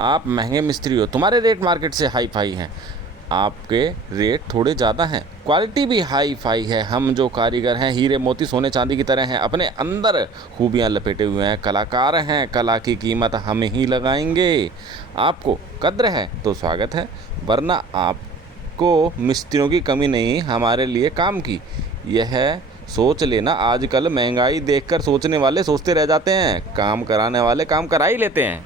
आप महंगे मिस्त्री हो, तुम्हारे रेट मार्केट से हाई फाई हैं, आपके रेट थोड़े ज़्यादा हैं, क्वालिटी भी हाई फाई है। हम जो कारीगर हैं हीरे मोती सोने चांदी की तरह हैं, अपने अंदर खूबियाँ लपेटे हुए हैं, कलाकार हैं, कला की कीमत हम ही लगाएंगे। आपको कद्र है तो स्वागत है, वरना आपको मिस्त्रियों की कमी नहीं हमारे लिए काम की। यह सोच लेना, आजकल महंगाई देखकर सोचने वाले सोचते रह जाते हैं, काम कराने वाले काम करा ही लेते हैं।